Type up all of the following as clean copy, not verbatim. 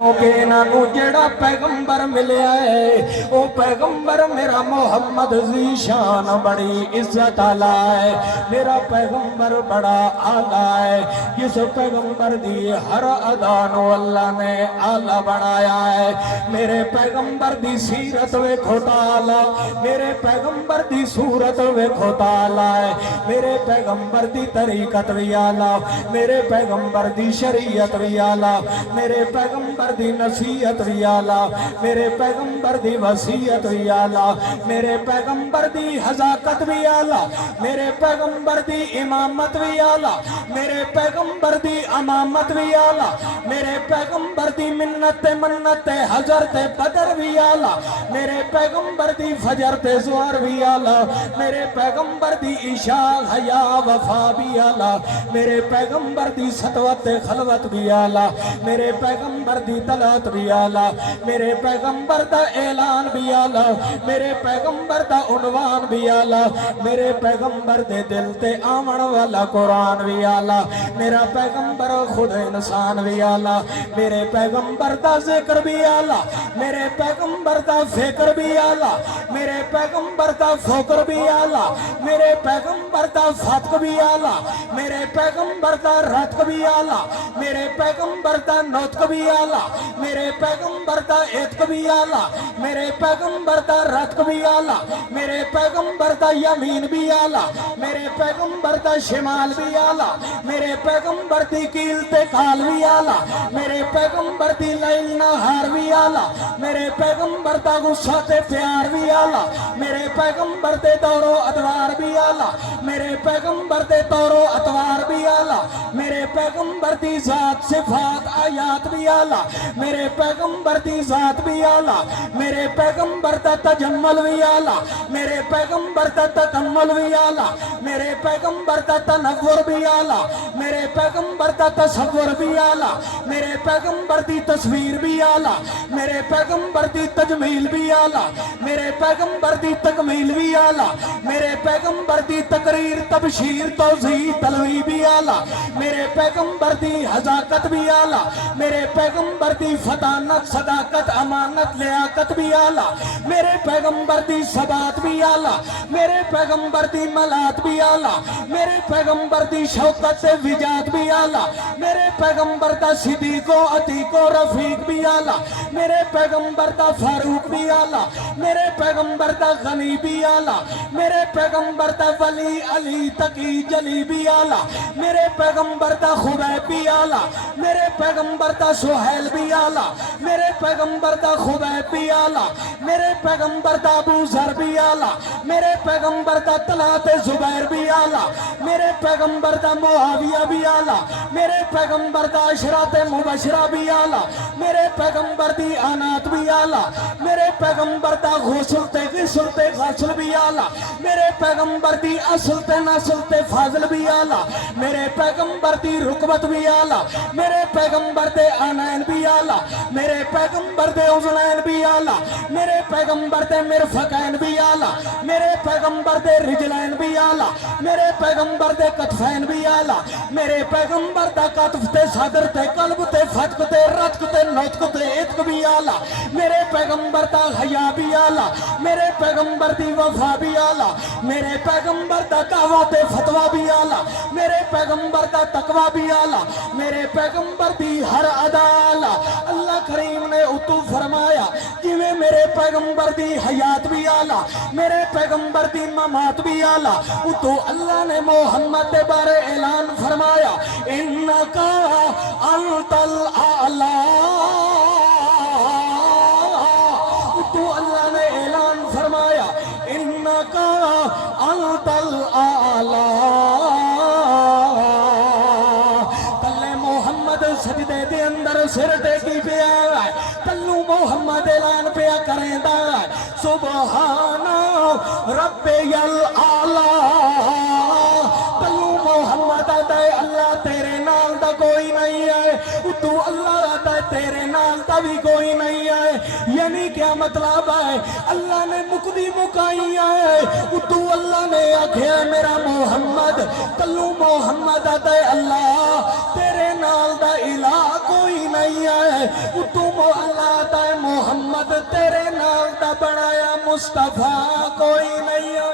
کہ انہوں جڑا پیغمبر ملیا ہے وہ پیغمبر میرا محمد ذیشان بڑی عزت آلہ ہے، میرا پیغمبر بڑا آلہ ہے، جس پیغمبر دی ہر ادانو اللہ نے آلہ بنایا ہے۔ میرے پیغمبر دی سیرت وے کھوٹا آلہ، میرے پیغمبر دی صورت وے کھوٹا آلہ ہے، میرے پیغمبر دی طریقت وی آلہ، میرے پیغمبر دی شریعت وی آلہ، میرے پیغمبر دی نصیحت وی آلہ، میرے پیغمبر دی وصیت وی آلہ، میرے پیغمبر دی حذاقت وی آلہ، میرے پیغمبر دی امامت وی آلہ، میرے پیغمبر دی امامت وی آلہ، میرے پیغمبر دی منت حضرت بدر وی آلہ، میرے پیغمبر دی فجر زوار وی آلہ، میرے پیغمبر دی عشاء حیا وفا وی آلہ، میرے پیغمبر دی سطوت خلوت وی آلہ، میرے پیغمبر دی طلعت بھی آلہ، میرے پیغمبر دا اعلان بھی آلہ، میرے پیغمبر دا عنوان بھی آلہ، میرے پیغمبر دے دل تے آمن والا قرآن بھی آلہ، میرا پیغمبر خود انسان بھی آلہ، میرے پیغمبر دا ذکر بھی آلہ، میرے پیغمبر دا فکر بھی آلہ، میرے پیغمبر دا فکر بھی آلہ، میرے پیغمبر دا فتق بھی آلہ، میرے پیغمبر دا رتق بھی آلہ، میرے پیغمبر دا نطق بھی آلہ، میرے پیغمبر دا عتق بھی آلہ، میرے پیغمبر دا رتق بھی آلہ، میرے پیغمبر دا یمین بھی آلہ، میرے پیغمبر دا شمال بھی آلہ، میرے پیغمبر دی کیل تے کال بھی آلہ، میرے پیغمبر دی لیل نہار بھی آلہ، میرے پیغمبر دا غصہ تے پیار بھی آلہ، میرے پیغمبر دے دور و ادوار بھی آلہ، میرے پیغمبر دے دور و اتوار بھی آلہ، میرے پیغمبر دی ذات صفات آیات بھی آلہ، میرے پیغمبر دی ذات بھی آلہ، میرے پیغمبر دا تجمل بھی آلہ، میرے پیغمبر دا تکمل بھی آلہ، میرے پیغمبر دا تنور بھی آلہ، میرے پیغمبر دا تصور بھی آلہ، میرے پیغمبر دی تصویر بھی آلہ، میرے پیغمبر دی تجمیل بھی آلہ، میرے پیغمبر دی تکمیل بھی آلہ، میرے پیغمبر دی تقریر تبشیر توضیح تلوی بھی آلہ، میرے پیغمبر دی حذاقت بھی آلہ، میرے پیغمبر دی فطانت صداقت امانت لیاقت بھی آلہ، میرے پیغمبر دی ثبات بھی آلہ، میرے پیغمبر دی ملات بھی آلہ، میرے پیغمبر دی شوقت سے وجات بھی آلہ، میرے پیغمبر دا صدیق و عتیق و رفیق بھی آلہ، میرے پیغمبر دا فاروق بھی آلہ، میرے پیغمبر دا غنی بھی آلہ، میرے پیغمبر دا ولی علی تقی جلی بھی آلہ، میرے پیغمبر دا خبیب بھی آلہ، میرے پیغمبر دا سہیل بھی آلہ، میرے پیغمبر دا خبیب بھی آلہ، میرے پیغمبر دا ابو ذر بھی آلہ، میرے پیغمبر دا طلحہ زبیر بھی آلہ، میرے پیغمبر دا معاویہ بھی آلہ، میرے پیغمبر دا عشرات مبشرہ بھی آلہ، میرے پیغمبر دی آنات بھی آلہ، میرے پیغمبر دا غسل بھی آلہ، میرے پیغمبر دی اصل تے نسل تے فاضل بھی آلہ، میرے پیغمبر دی رکبت بھی آلہ، میرے پیغمبر دے آنین بھی آلہ، میرے پیغمبر دے اذنین بھی آلہ، میرے پیغمبر دے مرفقین بھی آلہ، میرے پیغمبر دے رجلین بھی آلہ، میرے پیغمبر دے کتفین بھی آلہ، میرے پیغمبر دا کتف تے صدر تے قلب تے فتق تے رتق تے نطق تے عتق بھی آلہ، میرے پیغمبر دا حیا بھی آلہ، میرے پیغمبر دی وفا بھی آلہ، میرے پیغمبر دا دعویٰ تے فتوہ بھی آلہ، میرے پیغمبر دا تقوی بھی آلہ، میرے پیغمبر دی ہر ادا آلہ۔ اللہ کریم نے اتو فرمایا جویں میرے پیغمبر دی حیات بھی آلہ، میرے پیغمبر دی ممات بھی آلہ، اتو اللہ نے محمد دے بارے اعلان فرمایا انکا انت الاعلی، اتو اللہ نے اعلان فرمایا انکا انت الاعلی۔ سجدے دے اندر سر ٹیکی پیا ہے، تلو محمد اعلان پیا کریں دا ہے سبحان ربی الاعلی، تلو محمد آتا ہے اللہ تیرے نال دا کوئی نہیں ہے، تو اللہ آتا ہے تیرے نال دا بھی کوئی نہیں ہے، یعنی کیا مطلب ہے اللہ نے مقدی مکائی ہے، تو اللہ نے آکھیا میرا محمد، تلو محمد آتا ہے اللہ تیرے نال دا الہ کوئی نہیں ہے، تو مصطفیٰ کوئی نہیں ہے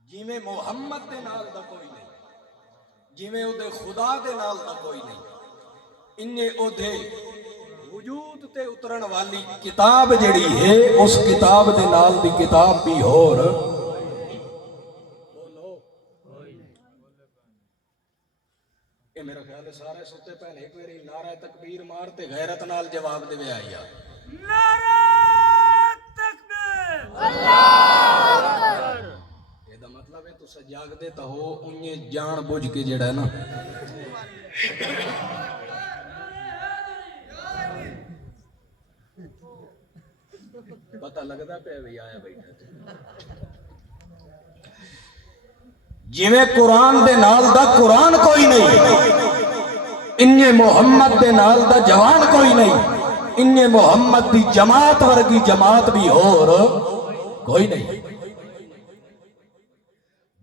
جویں محمد دے نال دا کوئی نہیں جویں او دے خدا دے نال دا کوئی نہیں انہیں او دے وجود تے اترن والی کتاب جڑی ہے اس کتاب دے نال دی کتاب بھی ہور یہ میرا خیال ہے سارے ستے پہلے ایک میری نعرہ تکبیر مارتے غیرت نال جواب دے میں آئی نعرہ تکبیر یہ دا مطلب ہے تو سجاگ دے تا ہو انہیں جان بوجھ کے جڑا ہے نا پتہ لگدا پہ بھی آیا بیٹھا جویں قرآن دے نال دا قرآن کوئی نہیں انہیں محمد دے نال دا جوان کوئی نہیں انہیں محمد دی جماعت ورگی جماعت بھی اور کوئی نہیں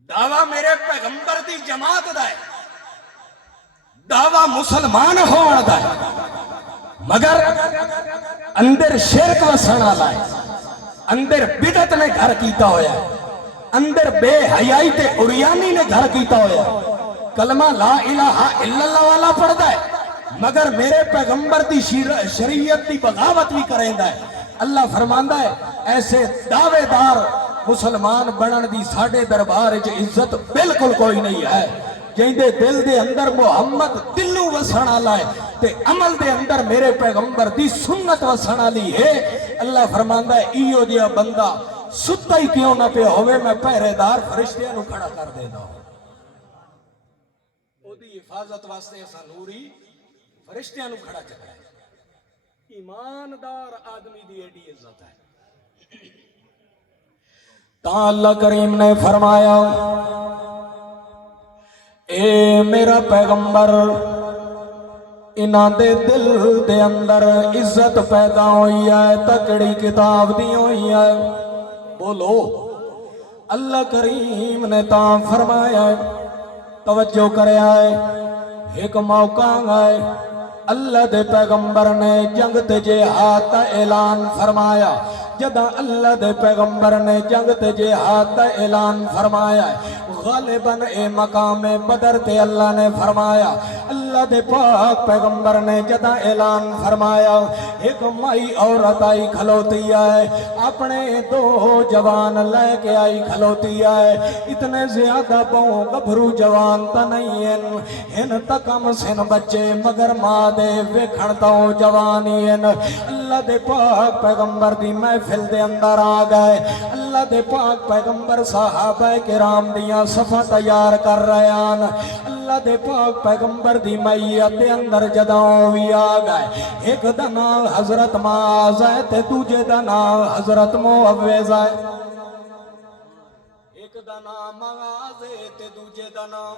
دعویٰ میرے پیغمبر دی جماعت دا ہے دعویٰ مسلمان ہون دا ہے مگر اندر شرک وسن والا ہے اندر بدعت نے گھر کیتا ہویا ہے اندر بے حیائی تے اریانی نے گھر کیتا ہویا ہے کلمہ لا الہ الا اللہ والا پڑھدا ہے مگر میرے پیغمبر دی شریعت دی بغاوت بھی کریندا ہے اللہ فرماندا ہے ایسے دعوے دار مسلمان بنن دی ساڈے دربار وچ عزت بالکل کوئی نہیں ہے جیندے دل دے اندر محمد دلوں وسن والا ہے تے عمل دے اندر میرے پیغمبر دی سنت وسن والی ہے اللہ فرماندا ہے ایو جہا بندہ ستا ہی کیوں نہ پہ ہوئے میں پہرے دار فرشتیاں نو کھڑا کر دینا ہوں او دی حفاظت واسطے ایسا نوری فرشتیاں نو کھڑا چکا ہے ایماندار آدمی دی ایڈی عزت ہے تا اللہ کریم نے فرمایا اے میرا پیغمبر انہاں دے دل دے اندر عزت پیدا ہوئی ہے تکڑی کتاب دی ہوئی ہے بولو اللہ کریم نے تا فرمایا ہے توجہ کرے آئے ایک موقع آئے اللہ دے پیغمبر نے جنگ تے جہاد دا اعلان فرمایا جدہ اللہ دے پیغمبر نے جنگ تے جہاد دا اعلان فرمایا غالباً اے مقام بدر تے اللہ نے فرمایا اللہ دے پاک پیغمبر نے جدہ اعلان فرمایا ایک مائی عورت آئی کھلوتی آئے اپنے دو جوان لے کے آئی کھلوتی آئے اتنے زیادہ بہوں گبھرو جوان تا نہیں ان تکم سن بچے مگر ماں دے ویکھنتا ہوں جوانی اللہ دے پاک پیغمبر دی محفل دے اندر آ گئے اللہ دے پاک پیغمبر صحابہ کرام دیاں صفہ تیار کر رہے ہیں اللہ دے پاک پیغمبر دی میت دے اندر جداؤں بھی آ گئے ایک دا نام حضرت معاذ ہے تے دوجے دا نام حضرت معوذ ہے ایک دا نام معاذ ہے تے دوجے دا نام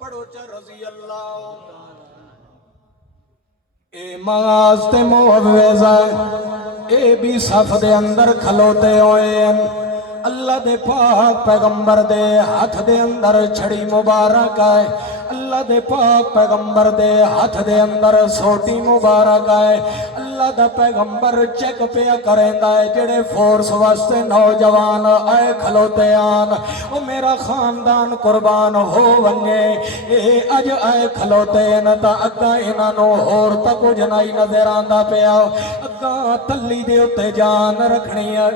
پڑھو چا رضی اللہ اے معاذ تے معوذ ہے اے بھی صف دے اندر کھلوتے ہوئے ہیں اللہ دے پاک پیغمبر دے ہاتھ دے اندر چھڑی مبارک ہے اللہ دے پاک پیغمبر دے ہاتھ دے اندر سوٹی مبارک ہے اللہ دا پیغمبر چیک پیا کریندا ہے جڑے فورس واسطے نوجوان آئے کھلوتے آن او میرا خاندان قربان ہو ونگے اے اج آئے کھلوتے نا تا اگا انہاں نو ہور تا کچھ نہیں نظر آندا پیا اگا تلی دے اتے جان رکھنی ہے